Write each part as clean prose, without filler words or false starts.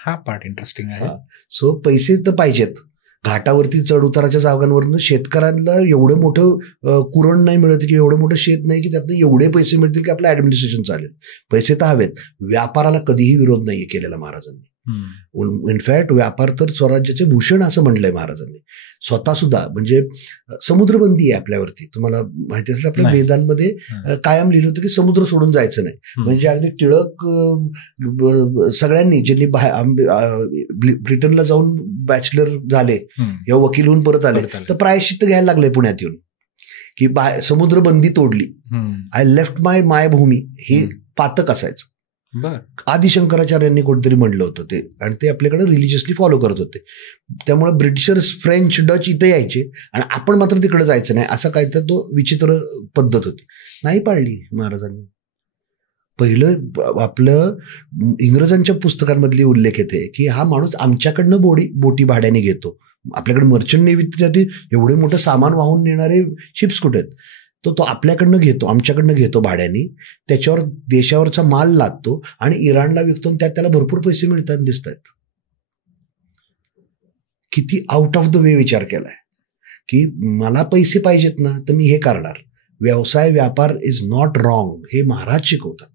हा part interesting आहे. So पैसे तर पाहिजेत. घाटावरती चढ उताराच्या जागांवरनं शेतकऱ्यांना एवढं मोठं कुरण नाही मिळत की एवढं मोठं शेत नाही की त्यातनं एवढे पैसे मिळतील की आपलं ऍडमिनिस्ट्रेशन चालेल. पैसे तर हवेत. व्यापाराला कधीही विरोध नाही केलेला महाराजांनी. इनफॅक्ट व्यापार तर स्वराज्याचे भूषण असं म्हणलंय महाराजांनी स्वतः सुद्धा. म्हणजे समुद्रबंदी आहे आपल्यावरती. तुम्हाला माहिती असेल आपल्या वेदांमध्ये कायम लिहिलं होतं की समुद्र सोडून जायचं नाही. म्हणजे अगदी टिळक सगळ्यांनी ज्यांनी ब्रिटनला जाऊन बॅचलर झाले या वकील होऊन परत आले तर प्रायश्चित्त घ्यायला लागले पुण्यात येऊन की समुद्रबंदी तोडली. आय लेफ्ट माय भूमी हे पातक असायचं. आदिशंकराचार्यांनी कोणतरी म्हणलं होतं ते आणि ते आपल्याकडे रिलिजियसली फॉलो करत होते. त्यामुळे ब्रिटिशर्स फ्रेंच डच इथे यायचे आणि आपण मात्र तिकडे जायचं नाही असं काय तर तो विचित्र पद्धत होती. नाही पाळली महाराजांनी. पहिलं आपलं इंग्रजांच्या पुस्तकांमधली उल्लेख येते की हा माणूस आमच्याकडनं बोटी भाड्याने घेतो. आपल्याकडे मर्चंट नेव्हीसाठी एवढे मोठं सामान वाहून नेणारे शिप्स कुठे आहेत. तो आपल्याकडनं घेतो, आमच्याकडनं घेतो भाड्याने. त्याच्यावर देशावरचा माल लादतो आणि इराणला विकतो. त्यात त्याला भरपूर पैसे मिळतात दिसत आहेत. किती आउट ऑफ द वे विचार केलाय की मला पैसे पाहिजेत ना तर मी हे करणार. व्यवसाय व्यापार इज नॉट रॉंग हे महाराज शिकवतात.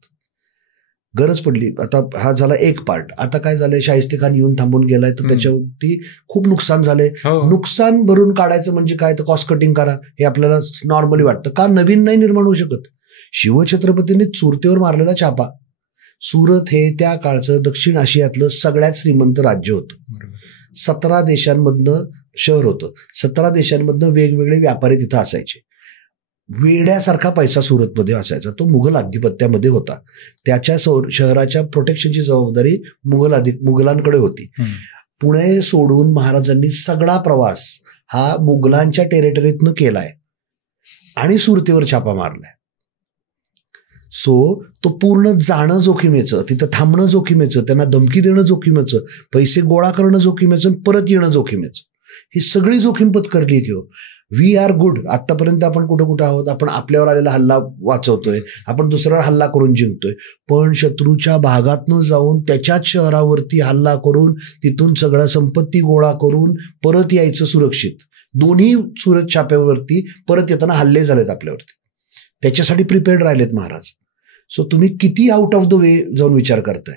गरज पडली. आता हा झाला एक पार्ट. आता काय झालंय, शाहिस्ते खान येऊन थांबून गेलाय तर त्याच्यावरती खूप नुकसान झालंय. नुकसान भरून काढायचं म्हणजे काय तर कॉस्ट कटिंग करा हे आपल्याला नॉर्मली वाटतं. का नवीन नाही निर्माण होऊ शकत. शिवछत्रपतींनी सुरतेवर मारलेला छापा. सुरत हे त्या काळचं दक्षिण आशियातलं सगळ्यात श्रीमंत राज्य होतं. 17 देशांमधनं शहर होतं. 17 देशांमधनं वेगवेगळे व्यापारी तिथं असायचे. वेड्यासारखा पैसा सुरतमध्ये असायचा. तो मुघल आधिपत्यामध्ये होता. त्याच्या शहराच्या प्रोटेक्शनची जबाबदारी मुघलांकडे होती. पुणे सोडून महाराजांनी सगळा प्रवास हा मुघलांच्या टेरिटरीतनं केलाय आणि सुरतेवर छापा मारलाय. सो तो पूर्ण जाणं जोखीमेचं, तिथं थांबणं जोखीमेचं, त्यांना धमकी देणं जोखीमेचं, पैसे गोळा करणं जोखीमेचं, परत येणं जोखीमेचं, ही सगळी जोखीम पत्करली की हो. We are good. आतापर्यंत आपण कुठं आहोत. आपण आपल्यावर आलेला हल्ला वाचवतोय, आपण दुसऱ्यावर हल्ला करून जिंकतोय. पण शत्रूच्या भागातनं जाऊन त्याच्याच शहरावरती हल्ला करून तिथून सगळ्या संपत्ती गोळा करून परत यायचं सुरक्षित. दोन्ही सुरत छाप्यावरती परत येताना हल्ले झालेत आपल्यावरती. त्याच्यासाठी प्रिपेअर्ड राहिलेत महाराज. सो तुम्ही किती आउट ऑफ द वे जाऊन विचार करताय.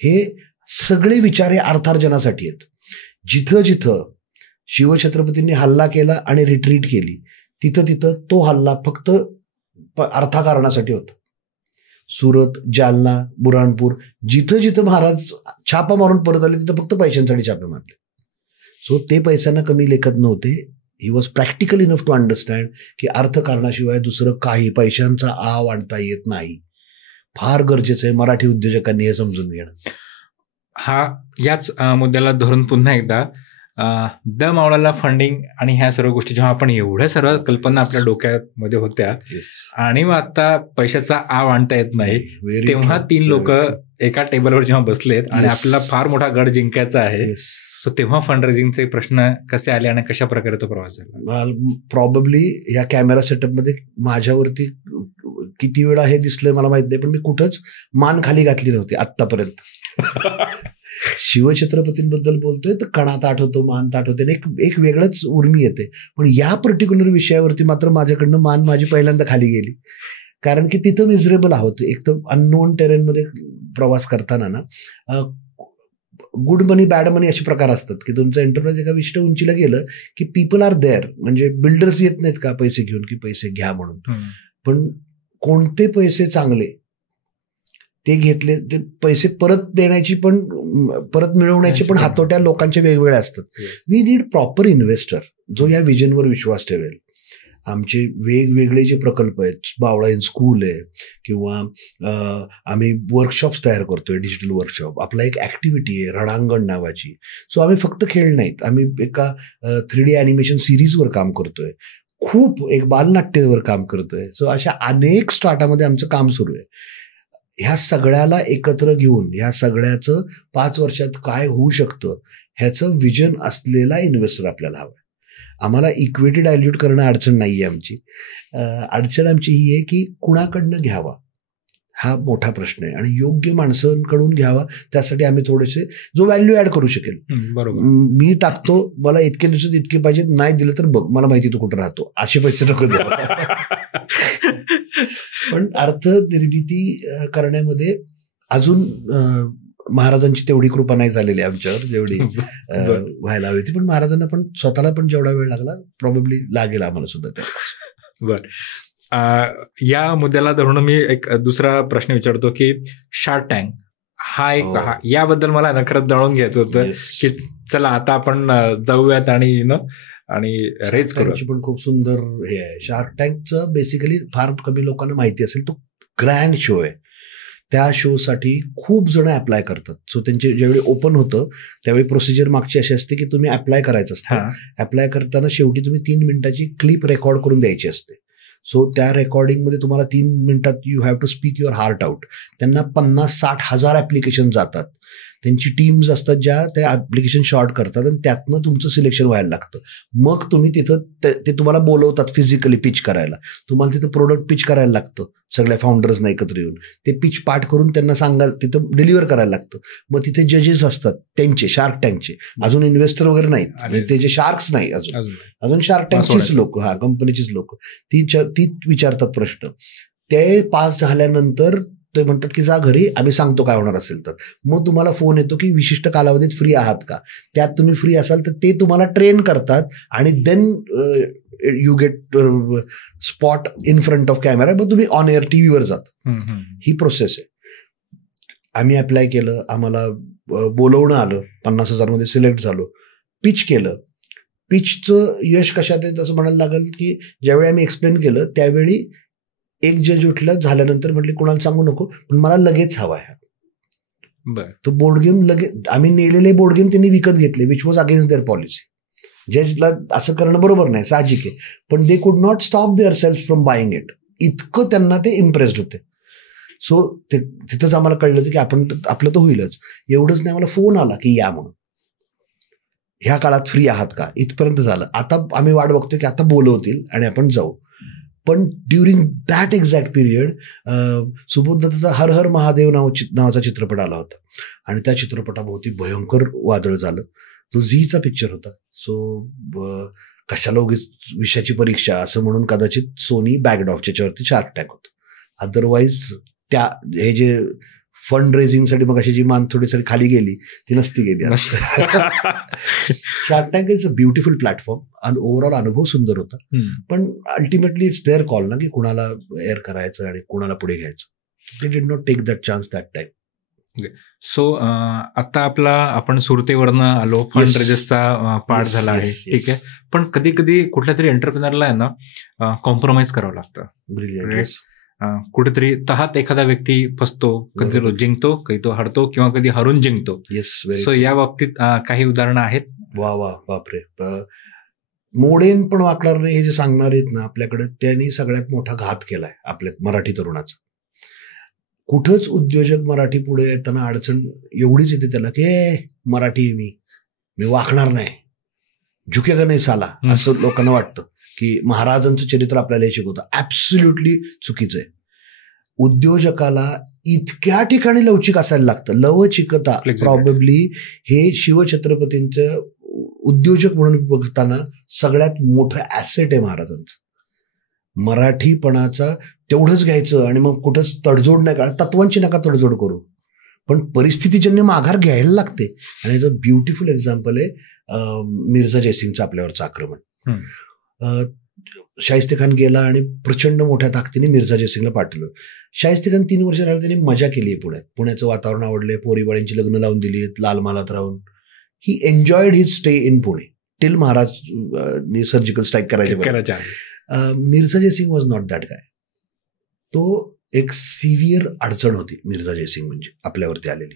हे सगळे विचार हे अर्थार्जनासाठी आहेत. जिथं जिथं शिवछत्रपतींनी हल्ला केला आणि रिट्रीट केली तिथं तो हल्ला फक्त अर्थकारणासाठी होता. सुरत, जालना, बुऱ्हाणपूर जिथं जिथं महाराज छापा मारून परत आले तिथं फक्त पैशांसाठी छापे मारले. सो ते पैशांना कमी लेखत नव्हते. He was practical enough to understand की अर्थकारणाशिवाय दुसरं काही पैशांचा आव आणता येत नाही. फार गरजेचं आहे मराठी उद्योजकांनी हे समजून घेणं. याच मुद्द्याला धरून पुन्हा एकदा द मावळाला फंडिंग आणि ह्या सर्व गोष्टी जेव्हा आपण एवढ्या सर्व कल्पना आपल्या डोक्यामध्ये होत्या आणि मग आता पैशाचा आव आणता येत नाही तेव्हा 3 लोक एका टेबलवर जेव्हा बसलेत आणि आपल्याला फार मोठा गड जिंकायचा आहे. सो तेव्हा फंड रेझिंगचे प्रश्न कसे आले आणि कशा प्रकारे तो प्रवास झाला. प्रॉबेबली या कॅमेरा सेटअपमध्ये माझ्यावरती किती वेळा हे दिसलंय मला माहित नाही, पण मी कुठंच मान खाली घातली नव्हती आत्तापर्यंत. शिवछत्रपतींबद्दल बोलतोय तर कणात आठवतो, मान आठवते, एक वेगळंच उर्मी येते. पण या पर्टिक्युलर विषयावरती मात्र माझ्याकडनं मान माझी पहिल्यांदा खाली गेली. कारण की तिथं मिझरेबल आहोत. एक तर अननोन टेरेनमध्ये प्रवास करताना ना गुड मनी बॅड मनी असे प्रकार असतात की तुमचं एंटरप्राइज एका विशिष्ट उंचीला गेलं की पीपल आर देअर. म्हणजे बिल्डर्स येत नाहीत का पैसे घेऊन की पैसे घ्या म्हणून. पण कोणते पैसे चांगले ते घेतले ते पैसे परत देण्याची पण परत मिळवण्याची पण हातोट्या लोकांच्या वेगवेगळ्या असतात. वी नीड प्रॉपर इन्व्हेस्टर जो या विजनवर विश्वास ठेवेल. आमचे वेगवेगळे जे प्रकल्प आहेत, बावळा इन स्कूल आहे किंवा आम्ही वर्कशॉप्स तयार करतोय, डिजिटल वर्कशॉप. आपला एक ऍक्टिव्हिटी आहे रणांगण नावाची. सो आम्ही फक्त खेळ नाहीत, आम्ही एका 3D ॲनिमेशन सिरीजवर काम करतोय, खूप एक बालनाट्यावर काम करतोय. सो अशा अनेक स्टार्टामध्ये आमचं काम सुरू आहे. ह्या सगळ्याला एकत्र घेऊन ह्या सगळ्याचं 5 वर्षात काय होऊ शकतं ह्याचं विजन असलेला इन्व्हेस्टर आपल्याला हवा. आम्हाला इक्विटी डायल्यूट करणं अडचण नाही आहे आमची. अडचण आमची ही आहे की कुणाकडनं घ्यावा हा मोठा प्रश्न आहे. आणि योग्य माणसांकडून घ्यावा, त्यासाठी आम्ही थोडेसे जो व्हॅल्यू ऍड करू शकेल. बरोबर. मी टाकतो, मला इतके दिवसात इतके पाहिजे, नाही दिलं तर बघ, मला माहिती तू कुठं राहतो, असे पैसे नको देऊ. पण अर्थ निर्मिती करण्यामध्ये अजून महाराजांची तेवढी कृपा नाही झालेली आमच्यावर जेवढी व्हायला हवी होती. पण महाराजांना पण स्वतःला पण जेवढा वेळ लागला, प्रॉबेबली लागेल आम्हाला सुद्धा त्या. बर. या मुद्द्याला धरून मी एक दुसरा प्रश्न विचारतो की शार्क टँक हा एक याबद्दल मला ना खरंच जाणून घ्यायचं होतं की चला आता आपण जाऊयात आणि रेज करू. पण खूप सुंदर हे आहे शार्क टँकचं. बेसिकली फार कमी लोकांना माहिती असेल, तो ग्रँड शो आहे. त्या शोसाठी खूप जण अप्लाय करतात. सो त्यांचे ज्यावेळी ओपन होतं त्यावेळी प्रोसिजर मागची अशी असते की तुम्ही अप्लाय करायचं असतं. अप्लाय करताना शेवटी तुम्ही 3 मिनिटाची क्लिप रेकॉर्ड करून द्यायची असते. सो त्या रेकॉर्डिंगमध्ये तुम्हाला 3 मिनिटात you have to speak your heart out. त्यांना 50-60 हजार ॲप्लिकेशन जातात. त्यांची टीम्स असतात ज्या त्या ॲप्लिकेशन शॉर्ट करतात आणि त्यातनं तुमचं सिलेक्शन व्हायला लागतं. मग तुम्ही तिथं ते तुम्हाला बोलवतात फिजिकली पिच करायला. तुम्हाला तिथं प्रोडक्ट पिच करायला लागतं, सगळ्या फाउंडर्सना एकत्र येऊन ते पिच पाठ करून त्यांना सांगायला, तिथं डिलिव्हर करायला लागतं. मग तिथे जजेस असतात त्यांचे, शार्क टँकचे. अजून इन्व्हेस्टर वगैरे नाहीत, ते जे शार्क्स नाही अजून शार्क टँकचेच लोक, कंपनीचेच लोक ती विचारतात प्रश्न. ते पास झाल्यानंतर ते म्हणतात की जा घरी, आम्ही सांगतो काय होणार असेल तर. मग तुम्हाला फोन येतो की विशिष्ट कालावधीत फ्री आहात का. त्यात तुम्ही फ्री असाल तर ते तुम्हाला ट्रेन करतात आणि then you get spot in front of camera. मग तुम्ही ऑन एअर टीव्हीवर जाता. ही प्रोसेस आहे. आम्ही अप्लाय केलं, आम्हाला बोलवणं आलं, 50,000 मध्ये सिलेक्ट झालो, पिच केलं. पिचचं यश कशात आहे तसं म्हणायला लागेल की ज्यावेळी आम्ही एक्सप्लेन केलं त्यावेळी एक जज उठलं, झाल्यानंतर म्हटले कुणाला सांगू नको, पण मला लगेच हवा आहे. तो बोर्ड गेम लगेच आम्ही नेलेले बोर्ड गेम त्यांनी विकत घेतले, which was against their policy. जजला असं करणं बरोबर नाही, साहजिक आहे, पण they could not stop their self from buying it. इतकं त्यांना ते इम्प्रेस्ड होते. सो तिथंच आम्हाला कळलं होतं की आपण आपलं तर होईलच. एवढंच नाही, मला फोन आला की या म्हणून, ह्या काळात फ्री आहात का, इथपर्यंत झालं. आता आम्ही वाट बघतोय की आता बोलवतील आणि आपण जाऊ. पण during that exact period Subodh दत्ताचा हर हर महादेव नावाचा चित्रपट आला होता आणि त्या चित्रपटाभोवती भयंकर वादळ झालं. तो झीचा पिक्चर होता. सो कशाला उगीच विषयाची परीक्षा असं म्हणून कदाचित सोनी बॅक्ड ऑफ, त्याच्यावरती शार्क टँक होतं. अदरवाईज त्या हे जे फंड रेझिंगसाठी मग अशी जी मान थोडीसाठी खाली गेली ती नसती गेली. Shark tank is a beautiful platform आणि ओव्हरऑल अनुभव सुंदर होता. पण अल्टिमेटली इट्स देअर कॉल ना की कुणाला एअर करायचं आणि कुणाला पुढे घ्यायचं. They did not take that chance that time. So आता आपण सुरतेवरनं आलो, फंड रेजेसचा पार्ट झाला आहे, ठीक आहे. पण कधी कधी कुठल्या तरी एंटरप्रिनरला आहे ना कॉम्प्रोमाइज करावं लागतं. कुठेतरी तहात एखादा व्यक्ती फसतो, कधी तो जिंकतो, कधी तो हरतो किंवा कधी हरून जिंकतो. सो या बाबतीत काही उदाहरणं आहेत? वा बापरे. मोडेन पण वाकणार नाही हे जे सांगणार आहेत ना आपल्याकडे, त्यांनी सगळ्यात मोठा घात केलाय आपल्या मराठी तरुणाचा. कुठंच उद्योजक मराठी पुढे येताना अडचण एवढीच येते त्याला की मराठी मी वाकणार नाही, झुकेगा नाही साला, असं लोकांना वाटतं की महाराजांचं चरित्र आपल्याला हे शिकवतं. ऍब्सोल्युटली चुकीचं आहे. उद्योजकाला इतक्या ठिकाणी लवचिक असायला लागतं. लवचिकता प्रॉबेबली हे शिवछत्रपतींचं उद्योजक म्हणून बघताना सगळ्यात मोठं ऍसेट आहे महाराजांचं. मराठीपणाचा तेवढंच घ्यायचं आणि मग कुठंच तडजोड नाही करा, तत्वांची नका तडजोड करू, पण परिस्थितीजन्य माघार घ्यायला लागते. आणि याचं ब्युटिफुल एक्झाम्पल आहे मिर्झा जयसिंगचं आपल्यावरचं आक्रमण. शाहिस्ते खान गेला आणि प्रचंड मोठ्या ताकदीने मिर्झा जयसिंगला पाठवलं. शाहिस्ते खान 3 वर्ष राहिला, त्यांनी मजा केली आहे पुण्यात. पुण्याचं वातावरण आवडलंय, पोरीबाळींची लग्न लावून दिली, लाल महालात राहून. He enjoyed his stay in Pune till Maharaj surgical strike करायचे. Mirza Jaising was not that guy. तो एक सिव्हिअर अडचण होती मिर्झा जयसिंग म्हणजे आपल्यावरती आलेली,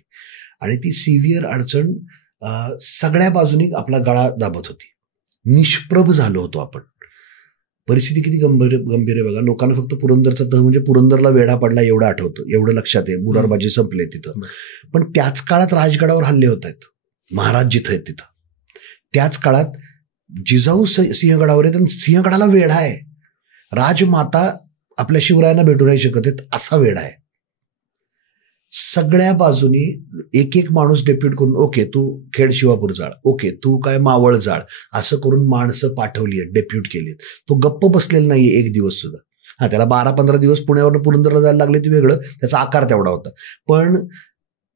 आणि ती सिव्हिअर अडचण सगळ्या बाजूनी आपला गळा दाबत होती. निष्प्रभ झालो होतो आपण. परिस्थिती किती गंभीर आहे बघा. लोकांना फक्त पुरंदरचा तह म्हणजे पुरंदरला वेढा पडला एवढं आठवतं, एवढं लक्षात आहे. मुरारबाजी संपले तिथं. पण त्याच काळात राजगडावर हल्ले होत आहेत, महाराज जिथं आहेत तिथं. त्याच काळात जिजाऊ सिंहगडावर आहेत आणि सिंहगडाला वेढा आहे. राजमाता आपल्या शिवरायांना भेटू नाही शकत आहेत असा वेढा आहे. सगळ्या बाजूनी एक एक माणूस डेप्युट करून, ओके तू खेड शिवापूर जाळ, ओके तू काय मावळ जाळ, असं करून माणसं पाठवली आहेत, डेप्युट केलीत. तो गप्प बसलेला नाहीये एक दिवस सुद्धा. हा, त्याला 12-15 दिवस पुण्यावरून पुरंदरला जायला लागले ते वेगळं, त्याचा आकार तेवढा होता. पण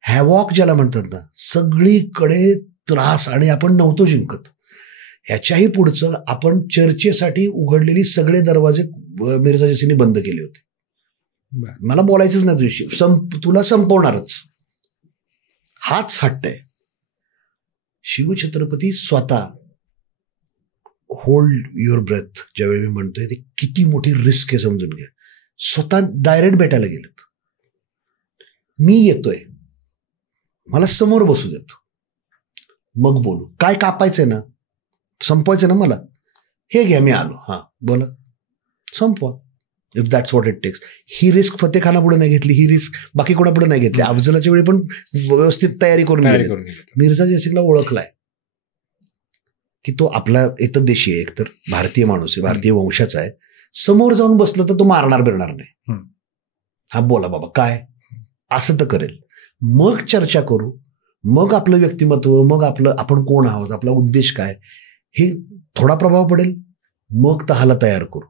हॅवॉक ज्याला म्हणतात ना, सगळीकडे त्रास, आणि आपण नव्हतो जिंकत. ह्याच्याही पुढचं आपण चर्चेसाठी उघडलेली सगळे दरवाजे मिर्झा जयसिंगने बंद केले होते. मला बोलायचंच नाही तुझ्याशी, तुला संपवणारच. हाच हट्ट आहे. शिवछत्रपती स्वतः, होल्ड युअर ब्रेथ ज्यावेळी मी म्हणतोय, ते किती मोठी रिस्क आहे समजून घ्या. स्वतः डायरेक्ट भेटायला गेलेत. मी येतोय, मला समोर बसू देत, मग बोलू. काय कापायचंय ना, संपवायचं ना मला, हे घ्या मी आलो, हा बोला, संपवा. If that's what it takes. ही रिस्क फतेखाना पुढे नाही घेतली, ही रिस्क बाकी कोणापुढे नाही घेतली. अफजलाच्या वेळी पण व्यवस्थित तयारी करून गेली. मिर्झा जयसिंगला ओळखलाय की तो आपला एकदेशी आहे, एकतर भारतीय माणूस आहे, भारतीय वंशाचा आहे. समोर जाऊन बसलं तर तो मारणार बिरणार नाही. हा बोला बाबा काय, असं तर करेल. मग चर्चा करू, मग आपलं व्यक्तिमत्व, मग आपलं आपण कोण आहोत, आपला उद्देश काय, हे थोडा प्रभाव पडेल, मग तहाला तयार करू.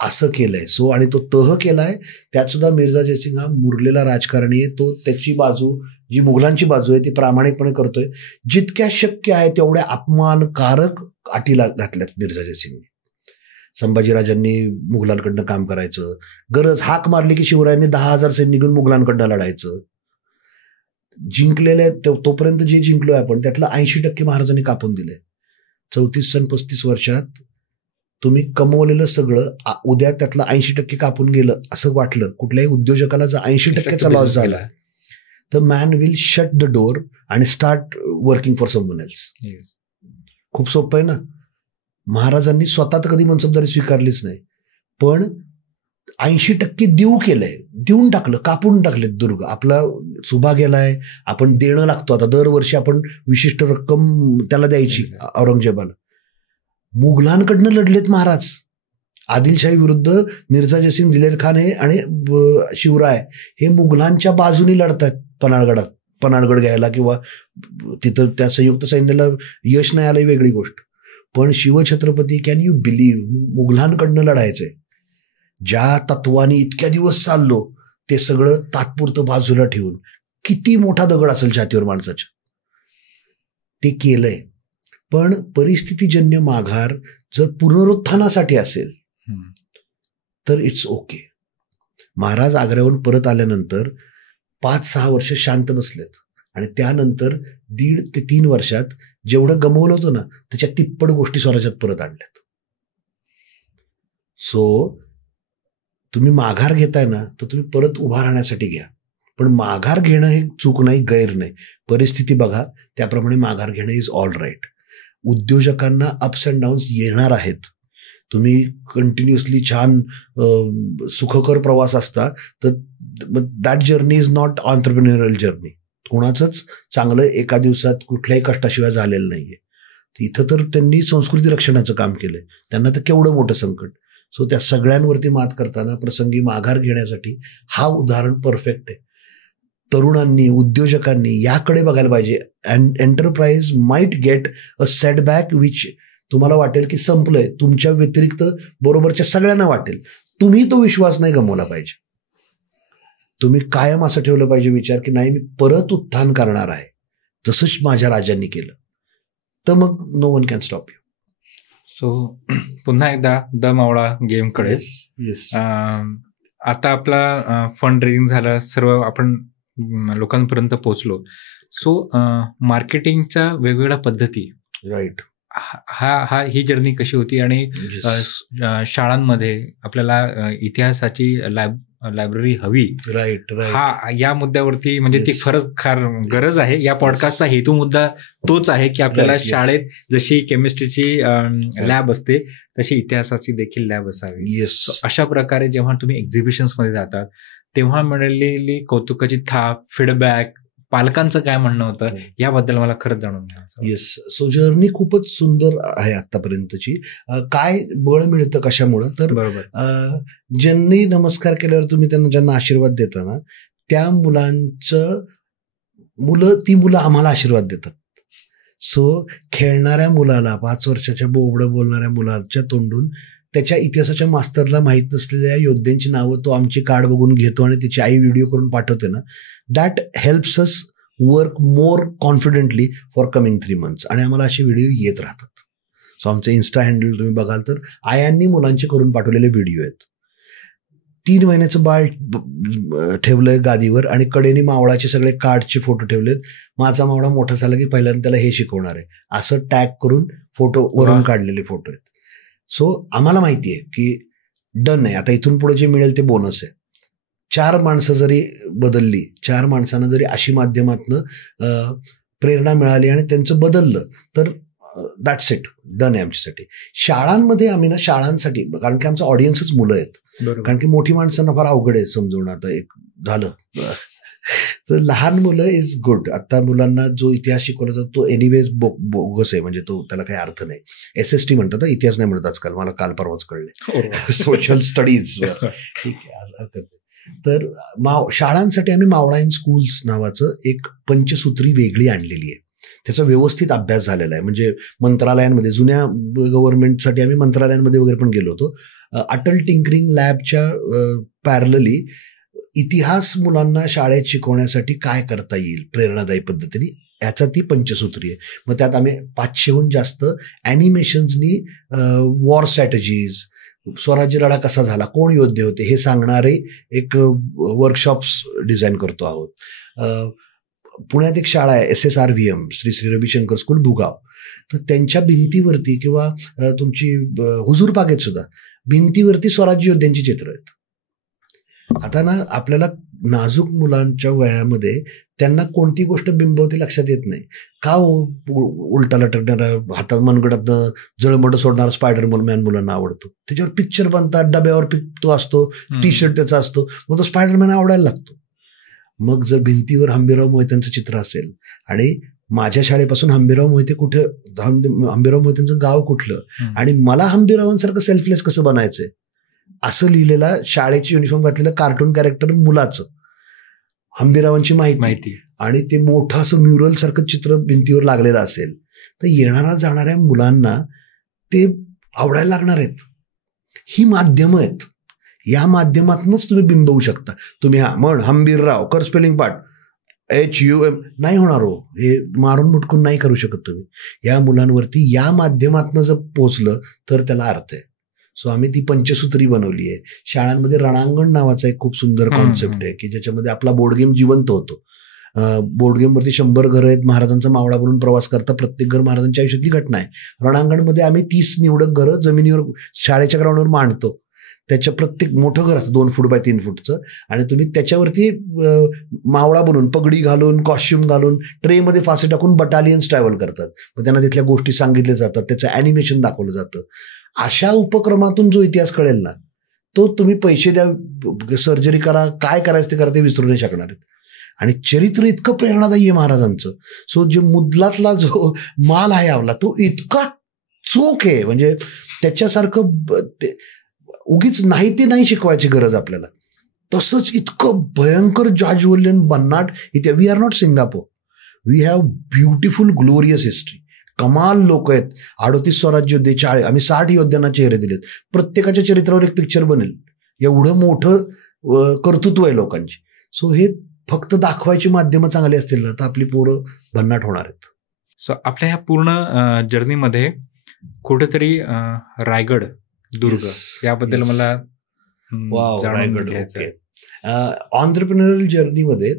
असं केलंय. सो आणि तो तह केलाय. त्यात सुद्धा मिर्झा जयसिंग हा मुरलेला राजकारणी आहे. तो त्याची बाजू, जी मुघलांची बाजू आहे, ती प्रामाणिकपणे करतोय. जितक्या शक्य आहे तेवढ्या अपमानकारक अटीला घातल्यात मिर्झा जयसिंगने. संभाजीराजांनी मुघलांकडनं काम करायचं, गरज हाक मारली की शिवरायांनी 10,000 सैन्य घेऊन मुघलांकडनं लढायचं. जिंकलेले तोपर्यंत जे जिंकलोय आपण, त्यातलं 80% महाराजांनी कापून दिलंय. 34 आणि 35 वर्षात तुम्ही कमवलेलं सगळं उद्या त्यातलं 80% कापून गेलं असं वाटलं कुठल्याही उद्योजकाला, जर 80%चा लॉस झाला तर man will shut the door आणि start working for someone else. खूप सोपं आहे ना. महाराजांनी स्वतः तर कधी मनसबदारी स्वीकारलीच नाही, पण 80% देऊ केलंय, देऊन टाकलं, कापून टाकलेत दुर्ग. आपला सुभा गेलाय, आपण देणं लागतो. आता दरवर्षी आपण विशिष्ट रक्कम त्याला द्यायची औरंगजेबाला. मुघलांकडनं लढलेत महाराज. आदिलशाही विरुद्ध मिर्झा जयसिंग, दिलेर खान हे आणि शिवराय हे मुघलांच्या बाजूने लढतात. पन्हाळगड घ्यायला किंवा तिथं त्या संयुक्त सैन्याला यश नाही आलं वेगळी गोष्ट, पण शिवछत्रपती, कॅन यू बिलीव्ह, मुघलांकडनं लढायचंय. ज्या तत्वाने इतक्या दिवस चाललो ते सगळं तात्पुरतं बाजूला ठेवून, किती मोठा दगड असेल छातीवर माणसाच्या, ते केलंय. पण परिस्थितीजन्य माघार जर पुनरुत्थानासाठी असेल तर इट्स ओके. महाराज आग्र्याहून परत आल्यानंतर 5-6 वर्ष शांत बसलेत, आणि त्यानंतर 1.5 ते 3 वर्षात जेवढं गमवलं होतं ना, त्याच्या तिप्पट गोष्टी स्वराज्यात परत आणल्यात. सो तुम्ही माघार घेताय ना, तर तुम्ही परत उभा राहण्यासाठी घ्या. पण माघार घेणं हे चूक नाही, गैर नाही. परिस्थिती बघा, त्याप्रमाणे माघार घेणं इज ऑल राईट. उद्योजकांना अप्स अँड डाऊन्स येणार आहेत. तुम्ही कंटिन्युअसली छान सुखकर प्रवास असता तर that journey is not entrepreneurial journey. कोणाचंच चांगलं एका दिवसात कुठल्याही कष्टाशिवाय झालेलं नाहीये. इथं तर त्यांनी संस्कृती रक्षणाचं काम केलंय, त्यांना तर केवढं मोठं संकट. सो त्या सगळ्यांवरती मात करताना प्रसंगी माघार घेण्यासाठी हा उदाहरण परफेक्ट आहे. तरुणांनी, उद्योजकांनी याकडे बघायला पाहिजे. Enterprise might get a setback which तुम्हाला वाटेल की संपलंय, तुमच्या व्यतिरिक्त बरोबरच्या सगळ्यांना वाटेल. तुम्ही तो विश्वास नाही गमावला पाहिजे. तुम्ही कायम असं ठेवलं पाहिजे विचार की नाही, मी परत उत्थान करणार आहे, जसंच माझ्या राजांनी केलं, तर मग no one can stop you. So पुन्हा एकदा द मावळा गेमकडे. आता आपला फंड रेझिंग झालं, सर्व आपण लोकांपर्यंत पोहोचलो. सो मार्केटिंगच्या वेगवेगळ्या पद्धती, राईट, ही जर्नी कशी होती? आणि शाळांमध्ये आपल्याला इतिहासाची लायब्ररी हवी, राईट, हा या मुद्द्यावरती म्हणजे ती फार गरज आहे. या पॉडकास्टचा हेतू मुद्दा तोच आहे की आपल्याला शाळेत जशी केमिस्ट्रीची लॅब असते तशी इतिहासाची देखील लॅब असावी. अशा प्रकारे जेव्हा तुम्ही एक्झिबिशन्स मध्ये जातात तेव्हा मिळालेली कौतुकाची थाप, फीडबॅक, पालकांचं काय म्हणणं होतं, याबद्दल मला खरंच जाणून घ्यायचं. येस. सो जर्नी खूपच सुंदर आहे आतापर्यंतची. काय बळ मिळतं कशामुळं, तर बरोबर, ज्यांनी नमस्कार केल्यावर तुम्ही त्यांना, ज्यांना आशीर्वाद देता ना, त्या ती मुलं आम्हाला आशीर्वाद देतात. सो खेळणाऱ्या मुलाला, 5 वर्षाच्या बोबडं बोलणाऱ्या मुलाच्या तोंडून त्याच्या इतिहासाच्या मास्तरला माहीत नसलेल्या योद्ध्यांची नावं तो आमची कार्ड बघून घेतो आणि त्याची आई व्हिडिओ करून पाठवते ना, that helps us work more confidently for coming 3 months. आणि आम्हाला असे व्हिडिओ येत राहतात. सो आमचं इन्स्टा हँडल तुम्ही बघाल तर आयांनी मुलांचे करून पाठवलेले व्हिडिओ आहेत. 3 महिन्याचं बाळ ठेवलंय गादीवर आणि कडेने मावळाचे सगळे कार्डचे फोटो ठेवलेत. माझा मावळा मोठा झाला की पहिल्यांदा त्याला हे शिकवणार आहे असं टॅग करून फोटो वरून काढलेले फोटो आहेत. सो आम्हाला माहिती आहे की डन आहे, आता इथून पुढे जे मिळेल ते बोनस आहे. 4 माणसं जरी बदलली, 4 माणसांना जरी अशी माध्यमातनं प्रेरणा मिळाली आणि त्यांचं बदललं तर दॅट्स इट, डन आहे आमच्यासाठी. शाळांमध्ये आम्ही ना, शाळांसाठी, कारण की आमचं ऑडियन्सच मुलं आहेत. कारण की मोठी माणसांना फार अवघड आहे समजवणं. आता एक झालं तर लहान मुलं इज गुड. आता मुलांना जो इतिहास शिकवला जातो तो एनिवेज बोगस आहे, म्हणजे तो त्याला काही अर्थ नाही. SST म्हणतात, इतिहास नाही म्हणत आजकाल, मला काल परवाच कळले. सोशल स्टडीज, ठीक आहे, हरकत नाही. तर शाळांसाठी आम्ही मावळा इन स्कूल्स नावाचं एक पंचसूत्री वेगळी आणलेली आहे. त्याचा व्यवस्थित अभ्यास झालेला आहे. म्हणजे मंत्रालयांमध्ये, जुन्या गव्हर्नमेंटसाठी आम्ही मंत्रालयांमध्ये वगैरे पण गेलो होतो. अटल टिंकरिंग लॅबच्या पॅरलली इतिहास मुलांना शाळेत शिकवण्यासाठी काय करता येईल प्रेरणादायी पद्धतीने, ह्याचा ती पंचसूत्री आहे. मग त्यात आम्ही 500हून जास्त ॲनिमेशन्सनी वॉर स्ट्रॅटेजीज, स्वराज्य लढा कसा झाला, कोण योद्धे होते हे सांगणारे एक वर्कशॉप्स डिझाईन करतो आहोत. पुण्यात एक शाळा आहे SSRVM, श्री श्री रविशंकर स्कूल, भुगाव. तर त्यांच्या भिंतीवरती किंवा तुमची हुजूर बागेत सुद्धा भिंतीवरती स्वराज्य योद्ध्यांची चित्र आहेत. आता ना, आपल्याला नाजूक मुलांच्या वयामध्ये त्यांना कोणती गोष्ट बिंबवते लक्षात येत नाही. का उलटा लटकणारा, हातात मनगडातनं जळमड सोडणारा स्पायडरमॅन मुलांना आवडतो. त्याच्यावर पिक्चर बनतात, डब्यावर तो असतो, T-shirt त्याचा असतो, मग तो स्पायडरमॅन आवडायला लागतो. मग जर भिंतीवर हंबीरराव मोहित्यांचं चित्र असेल, आणि माझ्या शाळेपासून हंबीरराव मोहिते कुठं, हंबीरराव मोहित्यांचं गाव कुठलं, आणि मला हंबीररावांसारखं सेल्फलेस कसं बनायचंय असं लिहिलेला शाळेची युनिफॉर्म घातलेलं कार्टून कॅरेक्टर मुलाचं, हंबीररावांची माहिती, आणि ते मोठं असं म्युरल सारखं चित्र भिंतीवर लागलेलं असेल, तर येणारा जाणाऱ्या मुलांना ते आवडायला लागणार आहेत. ही माध्यमं आहेत, या माध्यमातूनच तुम्ही बिंबवू शकता. तुम्ही म्हण हंबीरराव कर स्पेलिंग पार्ट, HUM नाही होणार हो, हे मारून मुटकून नाही करू शकत तुम्ही. या मुलांवरती या माध्यमातून जर पोचलं तर त्याला अर्थ आहे. सो आम्ही ती पंचसूत्री बनवली आहे. शाळांमध्ये रणांगण नावाचा एक खूप सुंदर कॉन्सेप्ट आहे की ज्याच्यामध्ये आपला बोर्ड गेम जिवंत होतो. बोर्ड गेमवरती 100 घरं आहेत, महाराजांचा मावळा बनून प्रवास करता, प्रत्येक घर महाराजांच्या आयुष्यातली घटना आहे. रणांगणमध्ये आम्ही 30 निवडक घरं जमिनीवर शाळेच्या ग्राउंडवर मांडतो. त्याच्या प्रत्येक मोठं घर असतं 2 फूट बाय 3 फूटचं, आणि तुम्ही त्याच्यावरती मावळा बनवून, पगडी घालून, कॉस्ट्युम घालून, ट्रेमध्ये फासे टाकून बटालियन्स ट्रॅव्हल करतात. मग त्यांना तिथल्या गोष्टी सांगितल्या जातात, त्याचं ॲनिमेशन दाखवलं जातं. अशा उपक्रमातून जो इतिहास कळेल ना, तो तुम्ही पैसे द्या, सर्जरी करा, काय करायचं ते करा, ते विसरू नाही शकणार आहेत. आणि चरित्र इतकं प्रेरणादायी आहे महाराजांचं. सो जे मुदलातला जो माल आहे आपला, तो इतका चोख आहे, म्हणजे त्याच्यासारखं उगीच नाही ते नाही शिकवायची गरज आपल्याला. तसंच इतकं भयंकर जाज्वल्यन भन्नाट इथे. We are not Singapore, we have beautiful glorious history. कमाल लोक आहेत. 38 स्वराज्य योद्धे, 40, आम्ही 60 योद्ध्यांना चेहरे दिलेत. प्रत्येकाच्या चरित्रावर एक पिक्चर बनेल, एवढं मोठं कर्तृत्व आहे लोकांची. सो हे फक्त दाखवायची माध्यमं चांगली असतील ना तर आपली पोरं भन्नाट होणार आहेत. सो आपल्या ह्या पूर्ण जर्नीमध्ये कुठेतरी रायगड, दुर्ग याबद्दल मला जाणून घ्यायचं आहे. ऑन्ट्रप्रिनरियल जर्नीमध्ये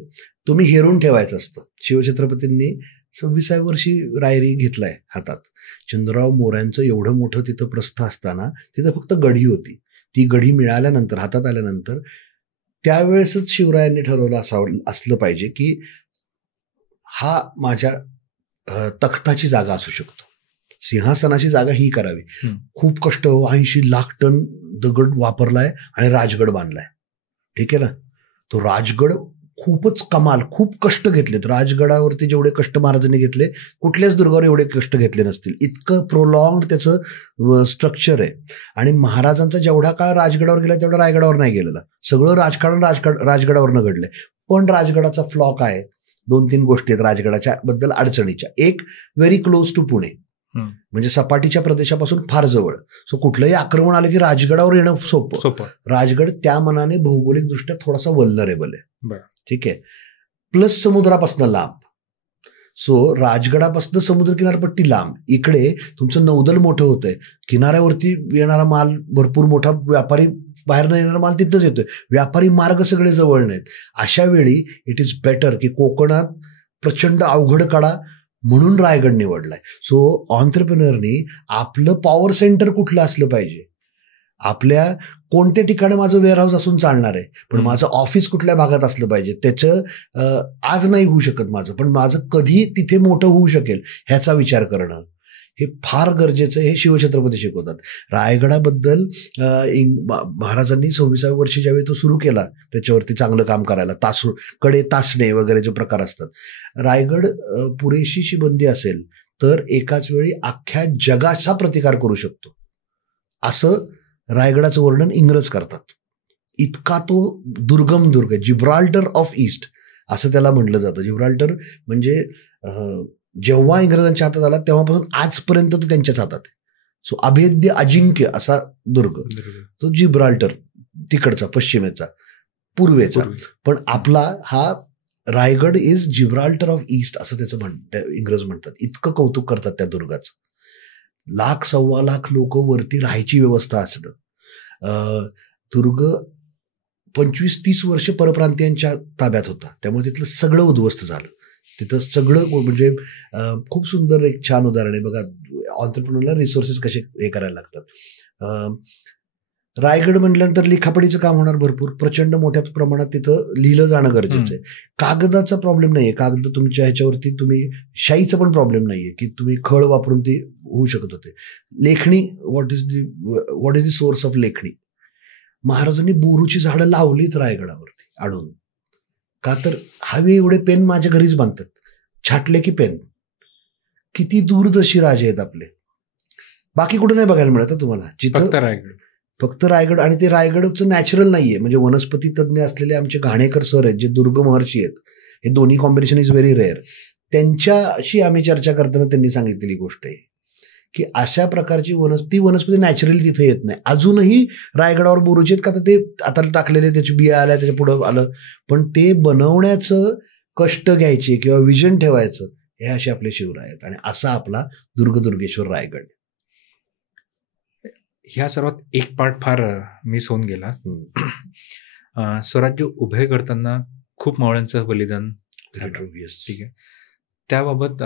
तुम्ही हेरून ठेवायचं असतं. शिवछत्रपतींनी 26व्या वर्षी रायरी घेतलाय हातात. चंद्रराव मोऱ्यांचं एवढं मोठं तिथं प्रस्थ असताना तिथं फक्त गढी होती. ती गढी मिळाल्यानंतर, हातात आल्यानंतर, त्यावेळेसच शिवरायांनी ठरवलं असलं पाहिजे की हा माझ्या तख्ताची जागा असू शकतो, सिंहासनाची जागा ही करावी. खूप कष्ट, 80 लाख टन दगड वापरलाय आणि राजगड बांधलाय. ठीक आहे ना. तो राजगड खूपच कमाल, खूप कष्ट घेतलेत. राजगडावरती जेवढे कष्ट महाराजांनी घेतले कुठल्याच दुर्गावर एवढे कष्ट घेतले नसतील. इतकं प्रोलॉंग्ड त्याचं स्ट्रक्चर आहे. आणि महाराजांचा जेवढा काळ राजगडावर गेला तेवढा रायगडावर नाही गेलेला. सगळं राजकारण राजगडावरनं घडलंय. पण राजगडाचा फ्लॉ काय, 2-3 गोष्टी आहेत राजगडाच्या बद्दल अडचणीच्या. एक, व्हेरी क्लोज टू पुणे, म्हणजे सपाटीच्या प्रदेशापासून फार जवळ. सो कुठलंही आक्रमण आलं की राजगडावर येणं सोपं. राजगड त्या मनाने भौगोलिकदृष्ट्या थोडासा वल्नरेबल आहे. ठीक आहे. प्लस समुद्रापासून लांब. सो राजगडापासून समुद्र किनारपट्टी लांब, इकडे तुमचं नौदल मोठं होतंय, किनाऱ्यावरती येणारा माल भरपूर मोठा, व्यापारी बाहेरनं येणारा माल तिथंच येतोय, व्यापारी मार्ग सगळे जवळ नाहीत. अशा वेळी इट इज बेटर की कोकणात प्रचंड अवघड कडा म्हणून रायगड निवडलाय. सो ऑन्ट्रप्रेनरनी आपलं पॉवर सेंटर कुठलं असलं पाहिजे, आपल्या कोणत्या ठिकाणी माझं वेअरहाऊस असून चालणार आहे, पण माझं ऑफिस कुठल्या भागात असलं पाहिजे, त्याचं आज नाही होऊ शकत माझं, पण माझं कधी तिथे मोठं होऊ शकेल ह्याचा विचार करणं हे फार गरजेचं. हे शिवछत्रपती शिकवतात. रायगडाबद्दल महाराजांनी 26व्या वर्षी ज्यावेळी तो सुरू केला त्याच्यावरती चांगलं काम करायला, कडे तासणे वगैरे जे प्रकार असतात, रायगड पुरेशी शिबंदी असेल तर एकाच वेळी अख्ख्या जगाचा प्रतिकार करू शकतो, असं रायगडाचं वर्णन इंग्रज करतात. इतका तो दुर्गम दुर्ग, जिब्राल्टर ऑफ ईस्ट असं त्याला म्हटलं जातं. जिब्राल्टर म्हणजे जेव्हा इंग्रजांच्या हातात आला तेव्हापासून आजपर्यंत तो त्यांच्याच हातात आहे. सो अभेद्य अजिंक्य असा दुर्ग तो जिब्राल्टर, तिकडचा, पश्चिमेचा, पूर्वेचा. पण आपला हा Raigad is Gibraltar of east असं त्याचं इंग्रज म्हणतात. इतकं कौतुक करतात त्या दुर्गाचं. 1,00,000-1.25 लाख लोक वरती राहायची व्यवस्था असणं. दुर्ग 25-30 वर्ष परप्रांतीयांच्या ताब्यात होता, त्यामुळे तिथलं सगळं उद्ध्वस्त झालं. तिथं सगळं म्हणजे खूप सुंदर एक छान उदाहरण आहे बघा, ऑन्ट्रप्रेनरला रिसोर्सेस कसे हे करायला लागतात. रायगड म्हटल्यानंतर लिखापडीचं काम होणार भरपूर, प्रचंड मोठ्या प्रमाणात तिथं लिहिलं जाणं गरजेचं आहे. कागदाचा प्रॉब्लेम नाहीये, कागद तुमच्या ह्याच्यावरती तुम्ही, शाईचा पण प्रॉब्लेम नाहीये की तुम्ही खळ वापरून ते होऊ शकत होते. लेखणी, what is the source of लेखणी. महाराजांनी बोरूची झाडं लावलीत रायगडावरती आणून, का तर हवे एवढे पेन माझ्या घरीच बांधतात, छाटले की पेन. किती दूरदर्शी राजे आहेत आपले, बाकी कुठे नाही बघायला मिळत तुम्हाला. जिथं फक्त रायगड, आणि ते रायगडचं नॅचरल नाहीये. म्हणजे वनस्पती तज्ज्ञ असलेले आमचे घाणेकर सर आहेत जे दुर्ग महर्षी आहेत, हे दोन्ही कॉम्बिनेशन इज व्हेरी रेअर. त्यांच्याशी आम्ही चर्चा करताना त्यांनी सांगितलेली गोष्ट आहे की अशा प्रकारची वनस्पती नॅचरली तिथे येत नाही. अजूनही रायगडावर बोरूचे आहेत, का तर ते आता टाकलेले त्याची बिया आल्या, त्याच्या पुढं आलं, पण ते बनवण्याचं कष्ट घ्यायचे किंवा विजन ठेवायचं हे असे आपले शिवराय आहेत. आणि असा आपला दुर्गेश्वर रायगड. ह्या सर्वात एक पार्ट फार मिस होऊन गेला. स्वराज्य उभे करताना खूप मावळ्यांचं बलिदान झालं. ठीक आहे, त्याबाबत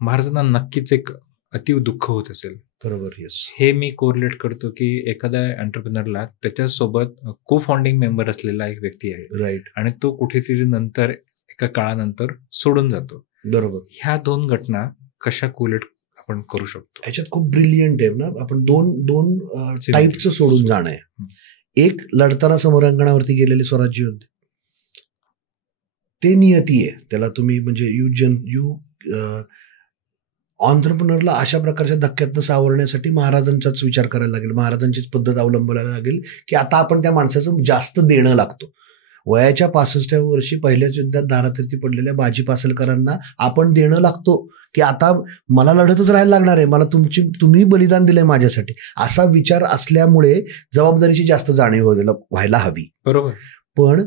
महाराजांना नक्कीच एक अतिव दुःख होत असेल. बरोबर. येस, हे मी कोरिलेट करतो की एखाद्या एंटरप्रेनरला त्याच्यासोबत को फाउंडिंग मेंबर असलेला एक व्यक्ती आहे, राईट, आणि तो कुठेतरी नंतर एका काळानंतर सोडून जातो. बरोबर. ह्या दोन घटना कशा कोरिलेट आपण करू शकतो? याच्यात खूप ब्रिलियंट आहे ना. आपण दोन टाईपचं सोडून जाणं आहे. एक, लढताना समरांगणावरती गेलेले स्वराज्य होते, ते नियती आहे, त्याला तुम्ही म्हणजे ऑन्ट्रप्रेनरला अशा प्रकारच्या धक्क्यातनं सावरण्यासाठी महाराजांचाच विचार करायला लागेल, महाराजांचीच पद्धत अवलंबायला लागेल की आता आपण त्या माणसाचं जास्त देणं लागतो. वयाच्या 65व्या वर्षी पहिल्याच युद्धात दारातीर्थी पडलेल्या बाजी पासलकरांना आपण देणं लागतो की आता मला लढतच राहायला लागणार आहे, मला तुम्ही बलिदान दिलंय माझ्यासाठी, असा विचार असल्यामुळे जबाबदारीची जास्त जाणीव व्हायला हवी. बरोबर. पण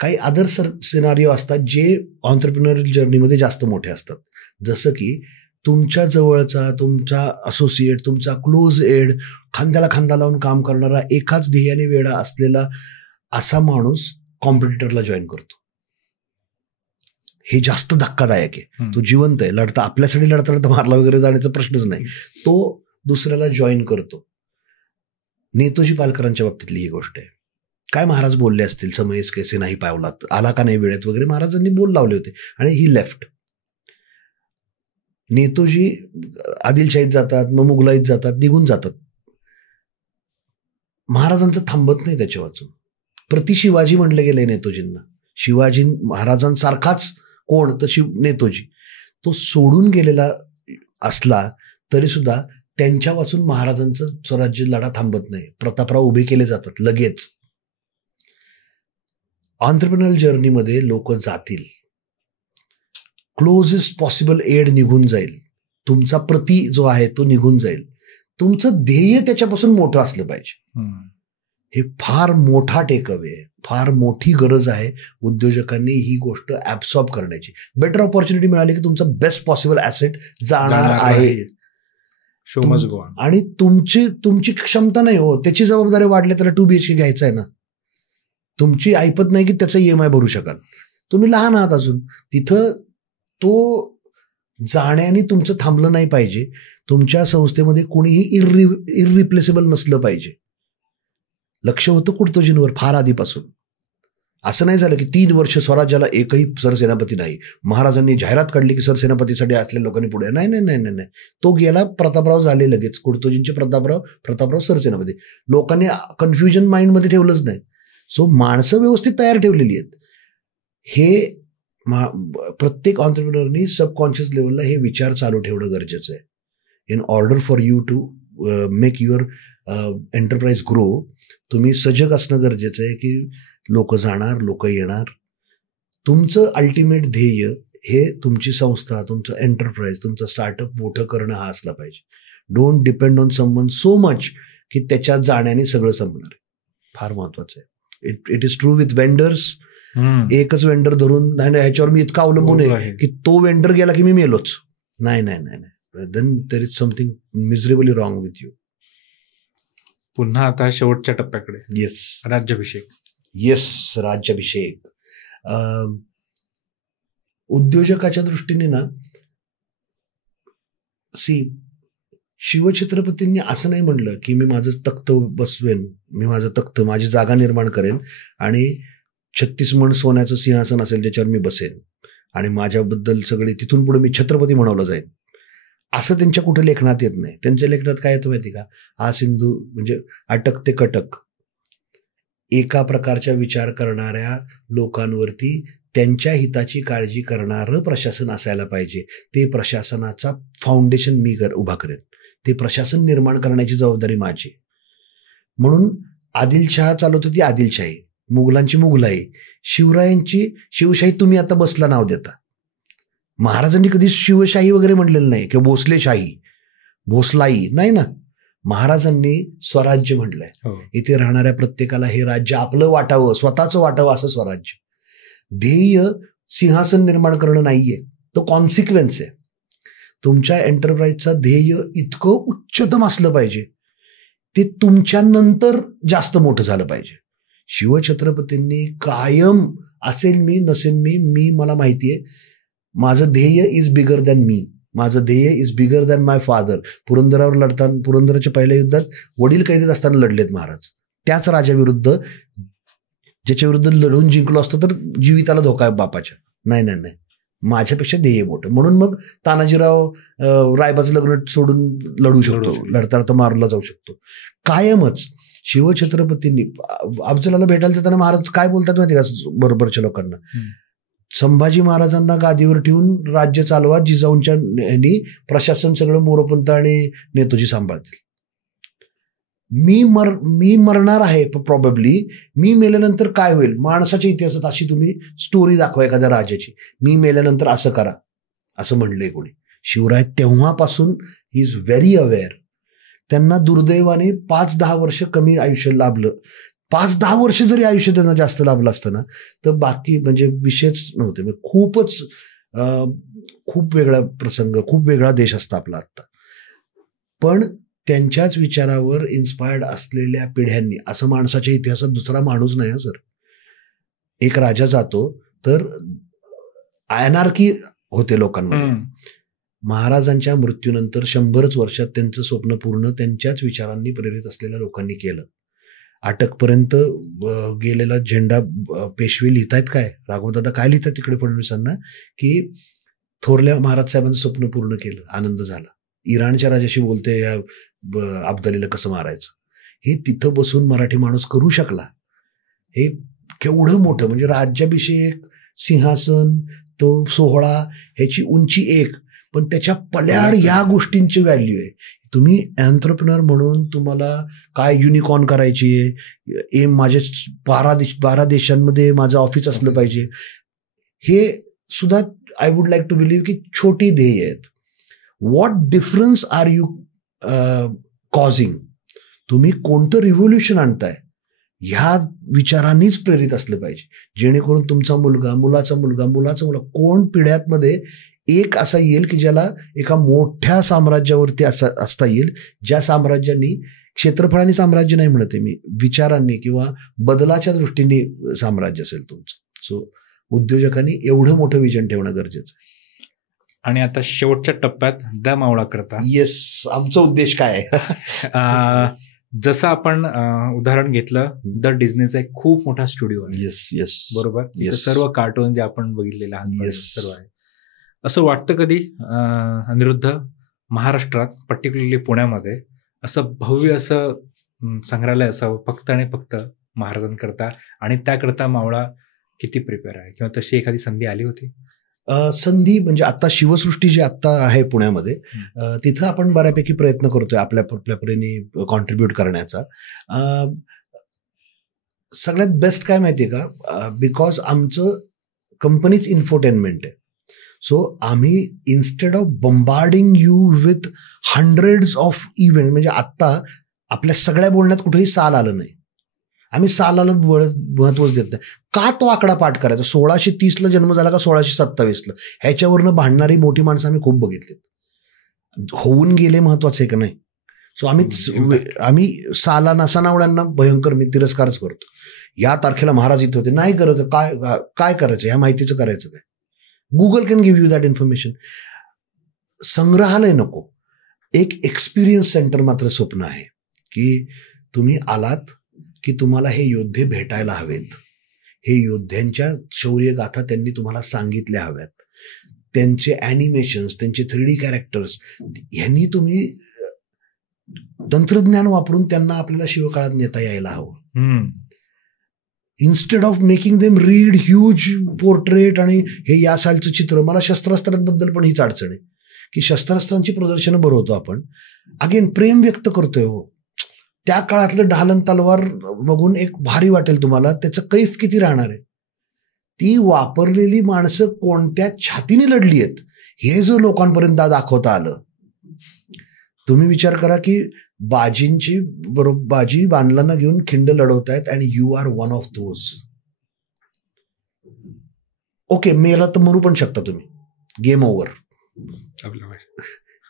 काही अदर सिनारिओ असतात जे ऑन्ट्रप्रेन्योरियल जर्नीमध्ये जास्त मोठे असतात. जसं की तुमच्या जवळचा, तुमचा असोसिएट, तुमचा क्लोज एड, खांद्याला खांदा लावून काम करणारा, एकाच ध्येयाने वेडा असलेला असा माणूस कॉम्पिटिटरला जॉईन करतो. हे जास्त धक्कादायक आहे. तो जिवंत आहे, लढता आपल्यासाठी लढता मारला वगैरे जाण्याचा प्रश्नच नाही, तो दुसऱ्याला जॉईन करतो. नेतोजी पालकरांच्या बाबतीतली ही गोष्ट आहे. काय महाराज बोलले असतील, समयेस कैसे नाही पावलात, आला का नाही वेळेत वगैरे महाराजांनी बोल लावले होते, आणि ही लेफ्ट. नेतोजी आदिलशाहीत जातात, मग मुघलाईत जातात, निघून जातात. महाराजांचं थांबत नाही त्याच्या वाचून. प्रति शिवाजी म्हणलं गेलंय नेतोजींना. शिवाजी महाराजांसारखाच कोण तर नेतोजी. तो सोडून गेलेला असला तरी सुद्धा त्यांच्या वाचून महाराजांचं स्वराज्य लढा थांबत नाही. प्रतापराव उभे केले जातात लगेच. ऑन्टरप्रिनर जर्नीमध्ये लोक जातील, क्लोजेस्ट पॉसिबल एड निघून जाईल, तुमचा प्रति जो आहे तो निघून जाईल, तुमचं ध्येय त्याच्यापासून मोठं असलं पाहिजे. हे फार मोठा टेकअवे आहे, फार मोठी गरज आहे उद्योजकांनी ही गोष्ट ऍब्सॉर्ब करण्याची. बेटर ऑपॉर्च्युनिटी मिळाली की तुमचा बेस्ट पॉसिबल ऍसेट जाणार आहे. Show must go on. आणि तुमची क्षमता नाही हो, त्याची जबाबदारी वाढली, त्याला 2 BHK घ्यायचं आहे ना. तुमची ऐपत नाही की त्याचा EMI भरू शकाल, तुम्ही लहान आहात अजून. तिथं तो जाण्याने तुमचं थांबलं नाही पाहिजे. तुमच्या संस्थेमध्ये कोणीही इररिप्लेसेबल नसलं पाहिजे. लक्ष होतं कुर्तोजींवर फार आधीपासून. असं नाही झालं की 3 वर्ष स्वराज्याला एकही सरसेनापती नाही, महाराजांनी जाहिरात काढली की सरसेनापतीसाठी असलेल्या लोकांनी पुढे. नाही नाही नाही नाही नाही, तो गेला, प्रतापराव झाले लगेच, कुर्तोजींचे प्रतापराव सरसेनापती. लोकांनी कन्फ्युजन माइंडमध्ये ठेवलंच नाही. सो माणसं व्यवस्थित तयार ठेवलेली आहेत. हे प्रत्येक ऑन्टरप्रिनरनी सबकॉन्शियस लेवलला हे विचार चालू ठेवणं गरजेचं आहे. In order for you to make your enterprise grow, तुम्ही सजग असणं गरजेचं आहे की लोक जाणार, लोक येणार. तुमचं अल्टिमेट ध्येय हे तुमची संस्था, तुमचं एंटरप्राइज, तुमचं स्टार्टअप मोठं करणं हा असला पाहिजे. Don't depend on someone so much की त्याच्यात जाण्याने सगळं संपणार आहे. फार महत्वाचं आहे. It is true with vendors. एकच वेंडर धरून नाही ह्याच्यावर मी इतका अवलंबून आहे की तो वेंडर गेला की मी मेलोच. नाही नाही नाही नाही, then there is something miserably wrong with you. पुन्हा आता शेवटच्या टप्प्याकडे. येस, राज्याभिषेक. येस, राज्याभिषेक. उद्योजकाच्या दृष्टीने ना, शिवछत्रपतींनी असं नाही म्हणलं की मी माझं तख्त बसवेन, मी माझं तख्त, माझी जागा निर्माण करेन आणि 36 मण सोन्याचं सिंहासन असेल त्याच्यावर मी बसेन आणि माझ्याबद्दल सगळे तिथून पुढे मी छत्रपती म्हणवलं जाईल. असं त्यांच्या कुठे लेखनात येत नाही. त्यांच्या लेखनात काय येतं माहिती का, हा सिंधू म्हणजे अटक ते कटक. एका प्रकारच्या विचार करणाऱ्या लोकांवरती त्यांच्या हिताची काळजी करणारं प्रशासन असायला पाहिजे. ते प्रशासनाचा फाउंडेशन मी उभा करेन, ते प्रशासन निर्माण करण्याची जबाबदारी माझी. म्हणून आदिलशाह चालवतो ती आदिलशाही, मुघलांची मुघलाई, शिवरायांची शिवशाही. तुम्ही आता बसला नाव देता. महाराजांनी कधी शिवशाही वगैरे म्हणलेलं नाही किंवा भोसलेशाही, भोसलाई नाही ना. महाराजांनी स्वराज्य म्हटलंय. इथे राहणाऱ्या प्रत्येकाला हे राज्य आपलं वाटावं, स्वतःचं वाटावं, असं स्वराज्य. ध्येय सिंहासन निर्माण करणं नाहीये, तो कॉन्सिक्वेन्स आहे. तुमच्या एंटरप्राइजचं ध्येय इतकं उच्चतम असलं पाहिजे, ते तुमच्या नंतर जास्त मोठं झालं पाहिजे. शिवछत्रपतींनी कायम असेल मी नसेल मी मला माहितीये, माझं ध्येय इज बिगर दॅन मी, माझं ध्येय is bigger than my father. पुरंदरावर लढताना, पुरंदराच्या पहिल्या युद्धात वडील कैदेत असताना लढलेत महाराज, त्याच राजाविरुद्ध ज्याच्या विरुद्ध लढून जिंकलो असतो तर जीविताला धोका आहे बापाच्या. नाही नाही नाही, माझ्यापेक्षा ध्येय मोठं. म्हणून मग तानाजीराव रायबाचं लग्न सोडून लढू शकतो, लढता मारूला जाऊ शकतो. कायमच शिवछत्रपतींनी अफजलाला भेटायला जाताना महाराज काय बोलतात माहिती का बरोबरच्या लोकांना, संभाजी महाराजांना गादीवर ठेवून राज्य चालवा, जिजाऊंच्या प्रशासन सगळं मोरोपंत आणि नेतोजी सांभाळतील. मी मरणार आहे प्रॉबेबली, मी मेल्यानंतर काय होईल, माणसाच्या इतिहासात अशी तुम्ही स्टोरी दाखवा एखाद्या राजाची, मी मेल्यानंतर असं करा, असं म्हणलंय कोणी. शिवराय तेव्हापासून ही इज व्हेरी अवेअर. त्यांना दुर्दैवाने 5-10 वर्ष कमी आयुष्य लाभलं. 5-10 वर्ष जरी आयुष्य त्यांना जास्त लाभलं असतं ना तर बाकी म्हणजे विषयच नव्हते. खूप वेगळा प्रसंग, खूप वेगळा देश असता आपला आत्ता. पण त्यांच्याच विचारावर इन्स्पायर्ड असलेल्या पिढ्यांनी, असं माणसाच्या इतिहासात दुसरा माणूस नाही सर. एक राजा जातो तर अनार्की होते लोकांमध्ये. महाराजांच्या मृत्यूनंतर 100 वर्षात त्यांचं स्वप्न पूर्ण त्यांच्याच विचारांनी प्रेरित असलेल्या लोकांनी केलं. अटकपर्यंत गेलेला झेंडा पेशवे लिहितायत काय, राघवदादा काय लिहितात तिकडे फडणवीसांना, की थोरल्या महाराज साहेबांचं स्वप्न पूर्ण केलं, आनंद झाला. इराणच्या राजाशी बोलते या अब्दालीला कसं मारायचं, हे तिथं बसून मराठी माणूस करू शकला. हे केवढं मोठं म्हणजे राज्याभिषेक, सिंहासन, तो सोहळा, ह्याची उंची एक, पण त्याच्या पल्याड या गोष्टींची व्हॅल्यू आहे. तुम्ही एंटरप्रेन्युअर म्हणून तुम्हाला काय युनिकॉर्न करायची आहे, एम माझे 12 देशांमध्ये माझं ऑफिस असलं पाहिजे, हे सुद्धा I would like to believe की छोटी ध्येय आहेत. What difference are you causing? तुम्ही कोणतं रिव्होल्युशन आणताय ह्या विचारांनीच प्रेरित असलं पाहिजे, जेणेकरून तुमचा मुलगा, मुलाचा मुलगा, मुलाचा मुलगा, कोण पिढ्यामध्ये एक असा येईल की ज्याला एका मोठ्या साम्राज्यावरती असता येईल, ज्या साम्राज्यांनी, क्षेत्रफळाने साम्राज्य नाही म्हणते मी, विचारांनी किंवा बदलाच्या दृष्टीने साम्राज्य असेल तुमचं. सो उद्योजकांनी एवढं मोठं विजन ठेवणं गरजेचं आहे. आणि आता शेवटच्या टप्प्यात द मावळा करता, येस, आमचा उद्देश काय आहे? जसं आपण उदाहरण घेतलं, द डिझनीचा एक खूप मोठा स्टुडिओ आहे. येस येस बरोबर. सर्व कार्टून जे आपण बघितलेले आहेत सर्व आहे. असं वाटतं कधी अनिरुद्ध, महाराष्ट्रात पर्टिक्युलरली पुण्यामध्ये असं भव्य असं संग्रहालय असावं फक्त आणि फक्त महाराजांकरता, आणि त्याकरता मावळा किती प्रिपेअर आहे, किंवा तशी एखादी संधी आली होती? संधी म्हणजे आता शिवसृष्टी जी आत्ता आहे पुण्यामध्ये, तिथं आपण बऱ्यापैकी प्रयत्न करतोय आपल्या परीने कॉन्ट्रीब्यूट करण्याचा. सगळ्यात बेस्ट काय माहिती आहे का, बिकॉज आमचं कंपनीच इन्फोटेनमेंट आहे. सो आम्ही instead of bombarding you with hundreds of event, म्हणजे आत्ता आपल्या सगळ्या बोलण्यात कुठेही साल आलं नाही, आम्ही सालाला महत्वच देत नाही. का तो आकडा पाठ करायचा? 1630ला जन्म झाला का 1627ला? ह्याच्यावरनं भांडणारी मोठी माणसं आम्ही खूप बघितली. होऊन गेले महत्वाचं आहे का नाही? सो आम्ही सालाना, सणावळ्यांना भयंकर मी तिरस्कारच करतो. या तारखेला महाराज इथे होते, नाही करायचं. काय करायचं? ह्या माहितीचं करायचं काय? Google can give you that information. संग्रहालय नको, एक एक्सपिरियन्स सेंटर मात्र स्वप्न आहे की तुम्ही आलात की तुम्हाला हे योद्धे भेटायला हवेत, हे योद्ध्यांच्या शौर्यगाथा त्यांनी तुम्हाला सांगितल्या हव्यात, त्यांचे ॲनिमेशन्स, त्यांचे 3D कॅरेक्टर्स, ह्यांनी तुम्ही तंत्रज्ञान वापरून त्यांना आपल्याला शिवकाळात नेता यायला हवं. Instead of making them read huge portrait आणि हे या सालचं चित्र. मला शस्त्रास्त्रांबद्दल पण हीच अडचण आहे की शस्त्रास्त्रांची प्रदर्शनं भरवतो आपण, अगेन प्रेम व्यक्त करतोय. हो, त्या काळातलं ढालन तलवार बघून एक भारी वाटेल तुम्हाला, त्याचं कैफ किती राहणार आहे? ती वापरलेली माणसं कोणत्या छातीने लढली आहेत हे जर लोकांपर्यंत दाखवता आलं. तुम्ही विचार करा की बाजी बांधलांना घेऊन खिंड लढवतायत and you are one of those. Okay, मेला तर मरू पण शकता तुम्ही, game over,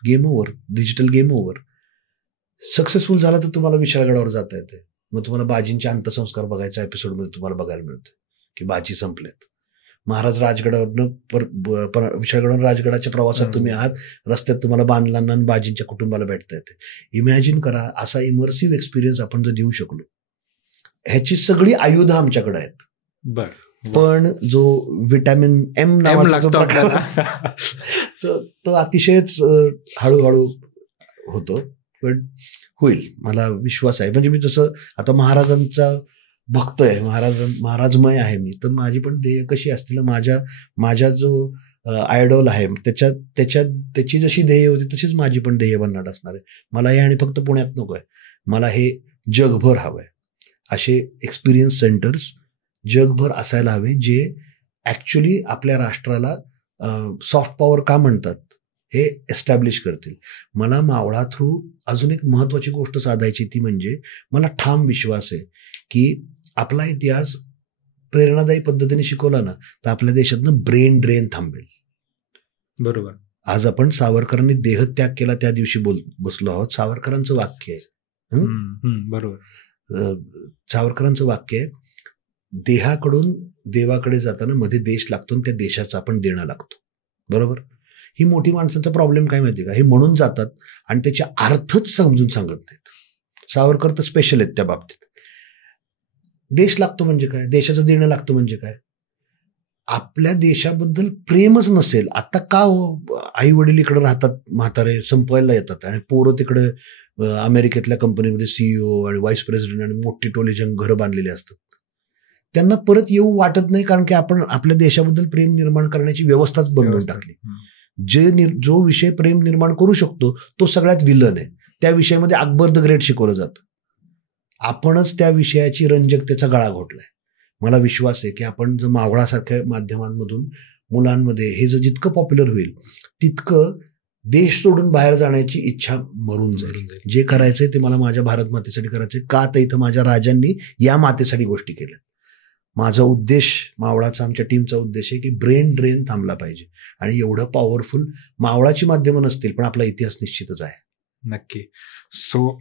game over, digital game over. Successful झाला तर तुम्हाला विशाळगडावर जाता येते, मग तुम्हाला बाजींचे अंत्यसंस्कार बघायच्या एपिसोडमध्ये तुम्हाला बघायला मिळतं की बाजी संपलेत. महाराज राजगडावरनं विशाळगडावरून राजगडाच्या प्रवासात तुम्ही आहात, रस्त्यात तुम्हाला बांधलांना आणि बाजींच्या कुटुंबाला भेटता येते. इमॅजिन करा, असा इमर्सिव्ह एक्सपिरियन्स आपण जर देऊ शकलो. ह्याची सगळी आयुधं आमच्याकडे आहेत. बरं, पण जो विटॅमिन एम नावाचा जो प्रकार तो अतिशयच हळूहळू होतो, पण होईल, मला विश्वास आहे. म्हणजे मी जसं आता महाराजांचा भक्त आहे, महाराजमय आहे मी, तर माझी पण ध्येय कशी असतील, माझा जो आयडॉल आहे त्याची जशी ध्येय होती तशीच माझी पण ध्येय बनणार असणार आहे. मला हे आणि फक्त पुण्यात नको आहे, मला हे जगभर हवं आहे. असे एक्सपिरियन्स सेंटर्स जगभर असायला हवे, जे ॲक्च्युली आपल्या राष्ट्राला सॉफ्ट पॉवर का म्हणतात हे एस्टॅब्लिश करतील. मला मावळा थ्रू अजून एक महत्त्वाची गोष्ट साधायची, ती म्हणजे मला ठाम विश्वास आहे की आपला इतिहास प्रेरणादायी पद्धतीने शिकवला ना तर आपल्या देशातनं ब्रेन ड्रेन थांबेल. बरोबर. आज आपण सावरकरांनी देहत्याग केला त्या दिवशी बसलो आहोत. सावरकरांचं वाक्य आहे, बरोबर, सावरकरांचं वाक्य आहे, देहाकडून देवाकडे जाताना मध्ये देश लागतो आणि त्या देशाचा आपण देणं लागतो. बरोबर. ही मोठी माणसांचा प्रॉब्लेम काय माहिती का, हे म्हणून जातात आणि त्याचे अर्थच समजून सांगत नाहीत. सावरकर तर स्पेशल आहेत त्या बाबतीत. देश लागतो म्हणजे काय, देशाचं देणं लागतं म्हणजे काय. आपल्या देशाबद्दल प्रेमच नसेल, आता का आई वडील इकडे राहतात, म्हातारे संपवायला येतात आणि पोरं तिकडे अमेरिकेतल्या कंपनीमध्ये CEO आणि व्हाईस प्रेसिडेंट आणि मोठी टोलेजंग घरं बांधलेली असतात. त्यांना परत येऊ वाटत नाही, कारण की आपण आपल्या देशाबद्दल प्रेम निर्माण करण्याची व्यवस्थाच बनवून टाकली. जो विषय प्रेम निर्माण करू शकतो तो सगळ्यात विलन आहे. त्या विषयामध्ये अकबर द ग्रेट शिकवलं जातं. आपणच त्या विषयाची रंजकतेचा गळा घोटलाय. मला विश्वास आहे की आपण जर मावळासारख्या माध्यमांमधून मुलांमध्ये हे जर जितकं पॉप्युलर होईल तितकं देश सोडून बाहेर जाण्याची इच्छा मरून जाईल. जे करायचंय ते मला माझ्या भारत मातेसाठी करायचंय. का तर इथं माझ्या राजांनी या मातेसाठी गोष्टी केल्या. माझा उद्देश, मावळाचा आमच्या टीमचा उद्देश आहे की ब्रेन ड्रेन थांबला पाहिजे. आणि एवढं पॉवरफुल मावळाची माध्यमं नसतील पण आपला इतिहास निश्चितच आहे. नक्की. सो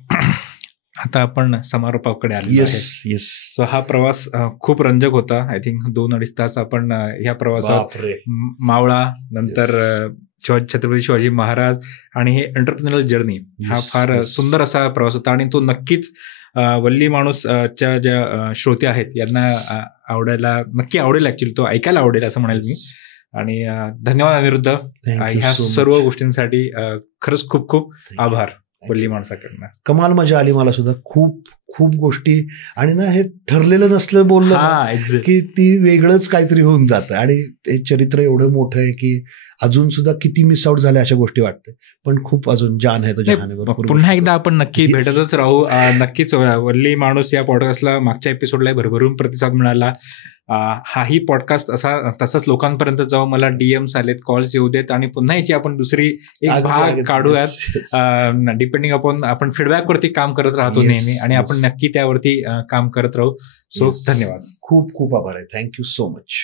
आता आपण समारोपाकडे आलो. येस. सो हा प्रवास खूप रंजक होता. आय थिंक 2-2.5 तास आपण ह्या प्रवासात मावळा, नंतर छत्रपती शिवाजी महाराज आणि हे एंटरप्रेन्युअरल जर्नी हा फार सुंदर असा प्रवास होता. आणि तो नक्कीच वल्ली माणूसच्या ज्या श्रोते आहेत यांना नक्की आवडेल. ऍक्च्युली तो ऐकायला आवडेल असं म्हणेल मी. आणि धन्यवाद अनिरुद्ध ह्या सर्व गोष्टींसाठी. खरंच खूप खूप आभार वल्ली माणसाकडनं. कमाल मजा आली मला सुद्धा. खूप खूप गोष्टी. आणि ना हे ठरलेलं नसलं बोललं की ती वेगळंच काहीतरी होऊन जातं. आणि हे चरित्र एवढं मोठं आहे की अजून सुद्धा किती मिस आउट झाल्या अशा गोष्टी वाटते. पण खूप अजून जान आहे तो जहान. पुन्हा एकदा आपण नक्की भेटतच राहू. नक्कीच वल्ली माणूस या पॉडकास्टला मागच्या एपिसोडला भरभरून प्रतिसाद मिळाला. हाही पॉडकास्ट तसाच लोकांपर्यंत जाऊ. मला डीएम्स आलेत, कॉल्स येऊ देत. आणि पुन्हा याची आपण दुसरी एक भाग काढूयात. डिपेंडिंग अपॉन आपण फीडबॅकवरती काम करत राहतो नेहमी. आणि आपण नक्की त्यावरती काम करत राहू. सो धन्यवाद. खूप खूप आभार आहे. Thank you so much.